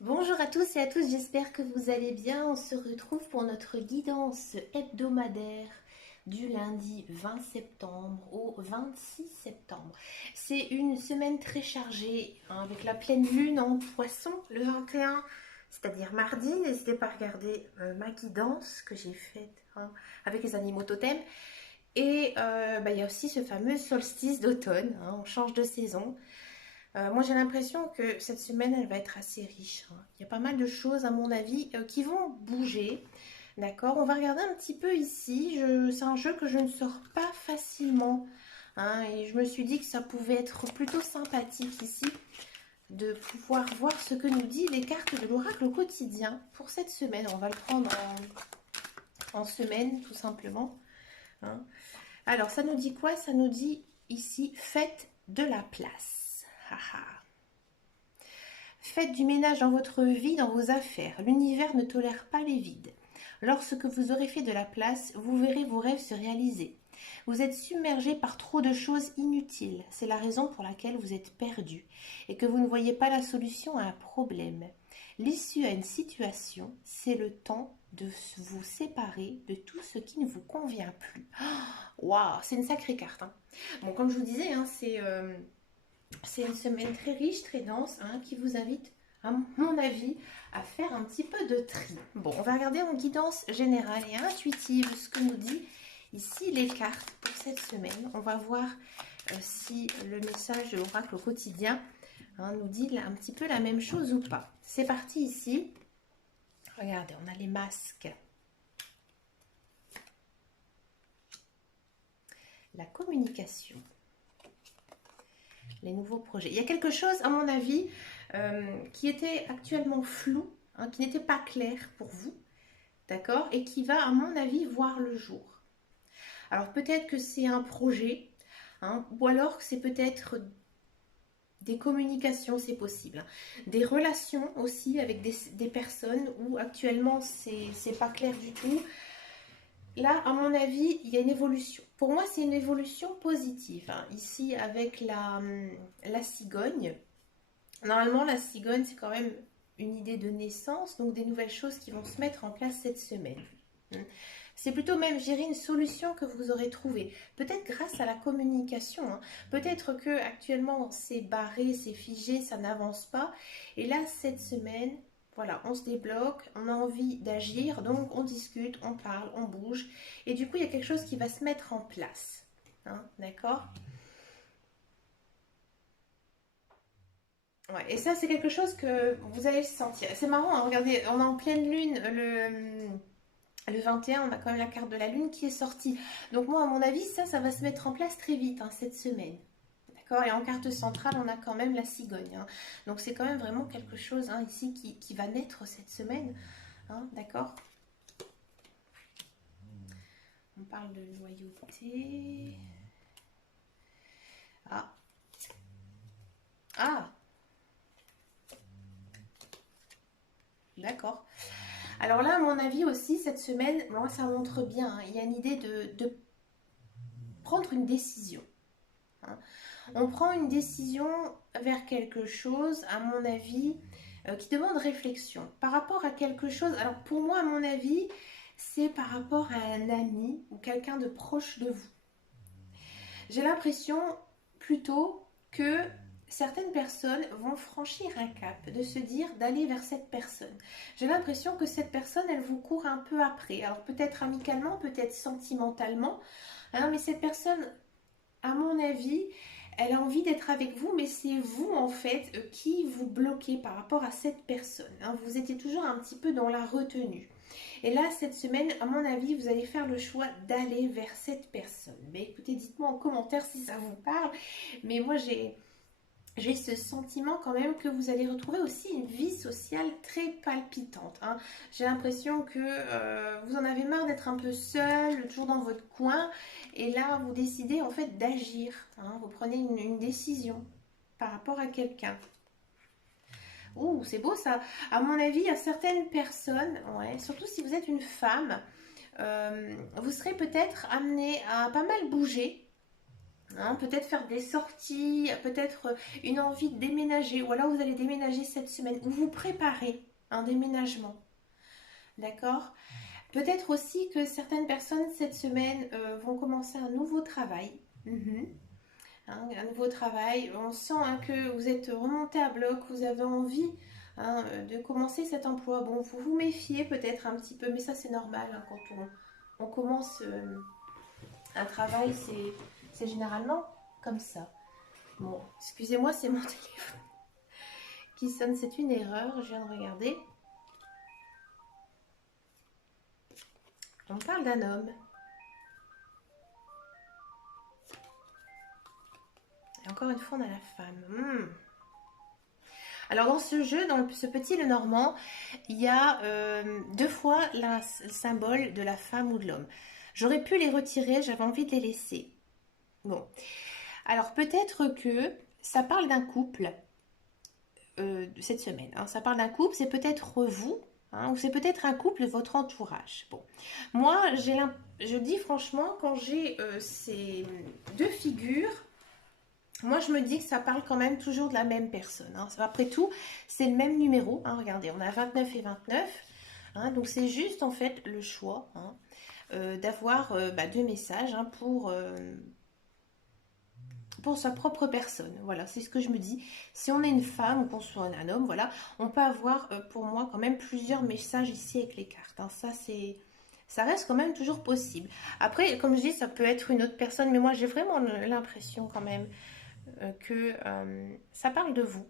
Bonjour à tous et à tous, j'espère que vous allez bien. On se retrouve pour notre guidance hebdomadaire du lundi 20 septembre au 26 septembre. C'est une semaine très chargée hein, avec la pleine lune en poisson le 21, c'est-à-dire mardi. N'hésitez pas à regarder ma guidance que j'ai faite hein, avec les animaux totems. Et il y a aussi ce fameux solstice d'automne, hein, on change de saison. Moi, j'ai l'impression que cette semaine, elle va être assez riche, hein. Il y a pas mal de choses, à mon avis, qui vont bouger. D'accord? On va regarder un petit peu ici. C'est un jeu que je ne sors pas facilement, hein, et je me suis dit que ça pouvait être plutôt sympathique ici de pouvoir voir ce que nous dit les cartes de l'oracle au quotidien pour cette semaine. On va le prendre en semaine, tout simplement, hein. Alors, ça nous dit quoi? Ça nous dit ici, faites de la place. Haha. Faites du ménage dans votre vie, dans vos affaires. L'univers ne tolère pas les vides. Lorsque vous aurez fait de la place, vous verrez vos rêves se réaliser. Vous êtes submergé par trop de choses inutiles. C'est la raison pour laquelle vous êtes perdu et que vous ne voyez pas la solution à un problème. L'issue à une situation, c'est le temps de vous séparer de tout ce qui ne vous convient plus. Waouh, c'est une sacrée carte, hein. Bon, comme je vous disais, hein, c'est une semaine très riche, très dense, hein, qui vous invite, à mon avis, à faire un petit peu de tri. Bon, on va regarder en guidance générale et intuitive ce que nous dit ici les cartes pour cette semaine. On va voir si le message de l'oracle au quotidien hein, nous dit un petit peu la même chose ou pas. C'est parti ici. Regardez, on a les masques. La communication. Les nouveaux projets. Il y a quelque chose, à mon avis, qui était actuellement flou, hein, qui n'était pas clair pour vous, d'accord, et qui va, à mon avis, voir le jour. Alors peut-être que c'est un projet, hein, ou alors que c'est peut-être des communications, c'est possible, hein. Des relations aussi avec des personnes où actuellement c'est pas clair du tout. Là, à mon avis, il y a une évolution. Pour moi, c'est une évolution positive, hein. Ici, avec la cigogne, normalement, la cigogne, c'est quand même une idée de naissance, donc des nouvelles choses qui vont se mettre en place cette semaine. C'est plutôt même, j'irai une solution que vous aurez trouvée. Peut-être grâce à la communication, hein. Peut-être que actuellement c'est barré, c'est figé, ça n'avance pas. Et là, cette semaine, voilà, on se débloque, on a envie d'agir, donc on discute, on parle, on bouge. Et du coup, il y a quelque chose qui va se mettre en place, hein, d'accord? Ouais, et ça, c'est quelque chose que vous allez sentir. C'est marrant, hein, regardez, on est en pleine lune le 21, on a quand même la carte de la lune qui est sortie. Donc moi, à mon avis, ça va se mettre en place très vite hein, cette semaine. D'accord? Et en carte centrale, on a quand même la cigogne, hein. Donc c'est quand même vraiment quelque chose hein, ici qui va naître cette semaine, hein, d'accord? On parle de loyauté. Ah, ah, d'accord. Alors là, à mon avis aussi, cette semaine, moi, ça montre bien, hein, il y a une idée de prendre une décision, hein. On prend une décision vers quelque chose, à mon avis, qui demande réflexion. Par rapport à quelque chose, alors pour moi, à mon avis, c'est par rapport à un ami ou quelqu'un de proche de vous. J'ai l'impression plutôt que certaines personnes vont franchir un cap, de se dire d'aller vers cette personne. J'ai l'impression que cette personne, elle vous court un peu après. Alors peut-être amicalement, peut-être sentimentalement, hein, mais cette personne, à mon avis, elle a envie d'être avec vous, mais c'est vous en fait qui vous bloquez par rapport à cette personne, hein. Vous étiez toujours un petit peu dans la retenue. Et là, cette semaine, à mon avis, vous allez faire le choix d'aller vers cette personne. Mais écoutez, dites-moi en commentaire si ça vous parle. Mais moi, j'ai ce sentiment quand même que vous allez retrouver aussi une vie sociale très palpitante, hein. J'ai l'impression que vous en avez marre d'être un peu seul, toujours dans votre coin. Et là, vous décidez en fait d'agir, hein. Vous prenez une décision par rapport à quelqu'un. Ouh, c'est beau ça. À mon avis, il y a certaines personnes, ouais, surtout si vous êtes une femme, vous serez peut-être amené à pas mal bouger, hein. Peut-être faire des sorties, peut-être une envie de déménager, ou alors vous allez déménager cette semaine, ou vous préparez un déménagement. D'accord? Peut-être aussi que certaines personnes cette semaine vont commencer un nouveau travail. Mhm. Hein, un nouveau travail. On sent hein, que vous êtes remonté à bloc, vous avez envie hein, de commencer cet emploi. Bon, vous vous méfiez peut-être un petit peu, mais ça c'est normal hein, quand on commence un travail, c'est généralement comme ça. Bon, excusez-moi, c'est mon téléphone qui sonne, c'est une erreur, je viens de regarder. On parle d'un homme. Et encore une fois, on a la femme. Alors dans ce jeu, dans ce petit Lenormand, il y a deux fois le symbole de la femme ou de l'homme. J'aurais pu les retirer, j'avais envie de les laisser. Bon, alors peut-être que ça parle d'un couple cette semaine. Hein. Ça parle d'un couple, c'est peut-être vous, hein, ou c'est peut-être un couple de votre entourage. Bon, moi, je dis franchement, quand j'ai ces deux figures, moi, je me dis que ça parle quand même toujours de la même personne. Hein. Après tout, c'est le même numéro. Hein. Regardez, on a 29 et 29. Hein. Donc, c'est juste en fait le choix hein, d'avoir deux messages hein, pour sa propre personne. Voilà, c'est ce que je me dis. Si on est une femme ou qu'on soit un homme, voilà, on peut avoir pour moi quand même plusieurs messages ici avec les cartes. Hein. Ça reste quand même toujours possible. Après, comme je dis, ça peut être une autre personne, mais moi j'ai vraiment l'impression quand même que ça parle de vous.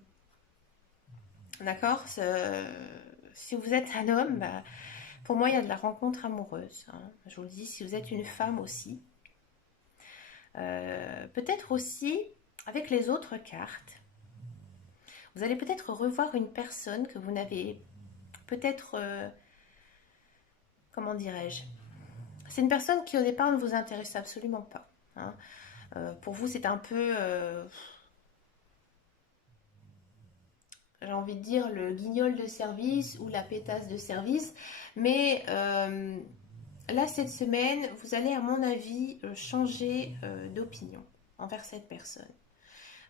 D'accord? Si vous êtes un homme, bah, pour moi, il y a de la rencontre amoureuse. Hein. Je vous le dis, si vous êtes une femme aussi. Peut-être aussi, avec les autres cartes, vous allez peut-être revoir une personne que vous n'avez peut-être... comment dirais-je? C'est une personne qui au départ ne vous intéresse absolument pas. Hein. Pour vous, c'est un peu... j'ai envie de dire le guignol de service ou la pétasse de service. Mais là, cette semaine, vous allez, à mon avis, changer d'opinion envers cette personne.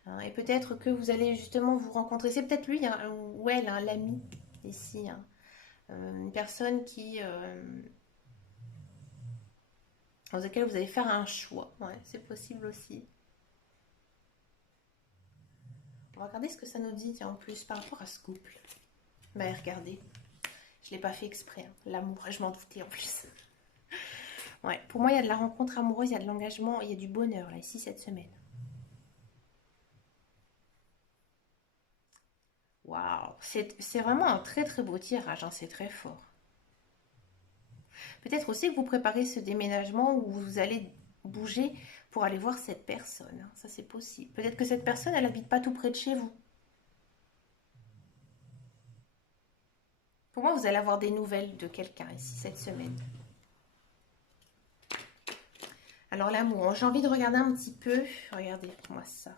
Hein, et peut-être que vous allez justement vous rencontrer. C'est peut-être lui hein, ou elle, hein, l'ami ici. Hein. Une personne dans laquelle vous allez faire un choix. Ouais, c'est possible aussi. On va regarder ce que ça nous dit tiens, en plus par rapport à ce couple. Bah regardez, je ne l'ai pas fait exprès. Hein. L'amour, je m'en doutais en plus. Ouais, pour moi, il y a de la rencontre amoureuse, il y a de l'engagement, il y a du bonheur là, ici, cette semaine. Waouh, c'est vraiment un très très beau tirage, hein, c'est très fort. Peut-être aussi que vous préparez ce déménagement où vous allez bouger pour aller voir cette personne. Hein. Ça, c'est possible. Peut-être que cette personne, elle habite pas tout près de chez vous. Pour moi, vous allez avoir des nouvelles de quelqu'un ici cette semaine. Alors l'amour, j'ai envie de regarder un petit peu. Regardez moi ça.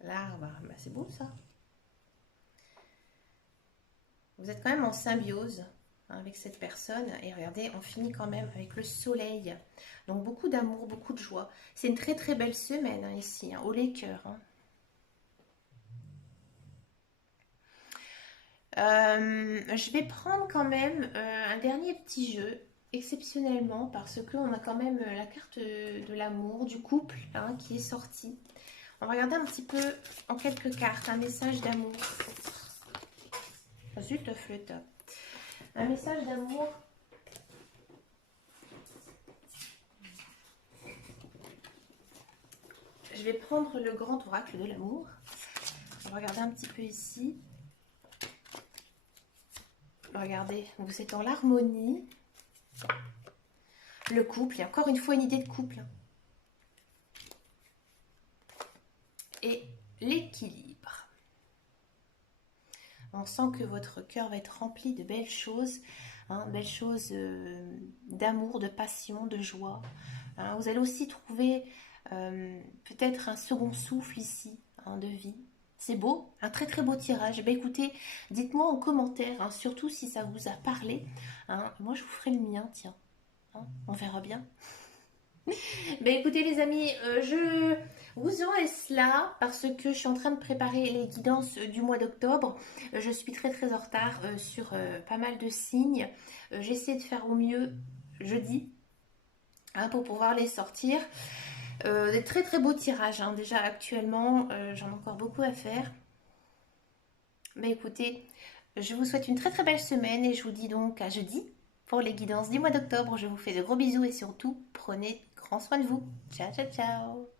L'arbre, bah, c'est beau ça. Vous êtes quand même en symbiose hein, avec cette personne. Et regardez, on finit quand même avec le soleil. Donc beaucoup d'amour, beaucoup de joie. C'est une très très belle semaine hein, ici, hein, au les cœurs. Hein. Je vais prendre quand même un dernier petit jeu, exceptionnellement, parce qu'on a quand même la carte de l'amour, du couple, hein, qui est sortie. On va regarder un petit peu en quelques cartes, un message d'amour. Oh, zut, flûte. Un message d'amour. Je vais prendre le grand oracle de l'amour. On va regarder un petit peu ici. Regardez, vous êtes dans l'harmonie. Le couple, il y a encore une fois une idée de couple. Et l'équilibre. On sent que votre cœur va être rempli de belles choses, hein, belles choses d'amour, de passion, de joie. Hein. Vous allez aussi trouver peut-être un second souffle ici, hein, de vie. C'est beau, un très très beau tirage. Ben, écoutez, dites-moi en commentaire, hein, surtout si ça vous a parlé. Hein. Moi, je vous ferai le mien, tiens. Hein, on verra bien. Ben, écoutez les amis, Vous aurez cela parce que je suis en train de préparer les guidances du mois d'octobre. Je suis très en retard sur pas mal de signes. J'essaie de faire au mieux jeudi, hein, pour pouvoir les sortir. Des très beaux tirages, hein. Déjà actuellement, j'en ai encore beaucoup à faire. Mais écoutez, je vous souhaite une très belle semaine et je vous dis donc à jeudi pour les guidances du mois d'octobre. Je vous fais de gros bisous et surtout, prenez grand soin de vous. Ciao ciao ciao.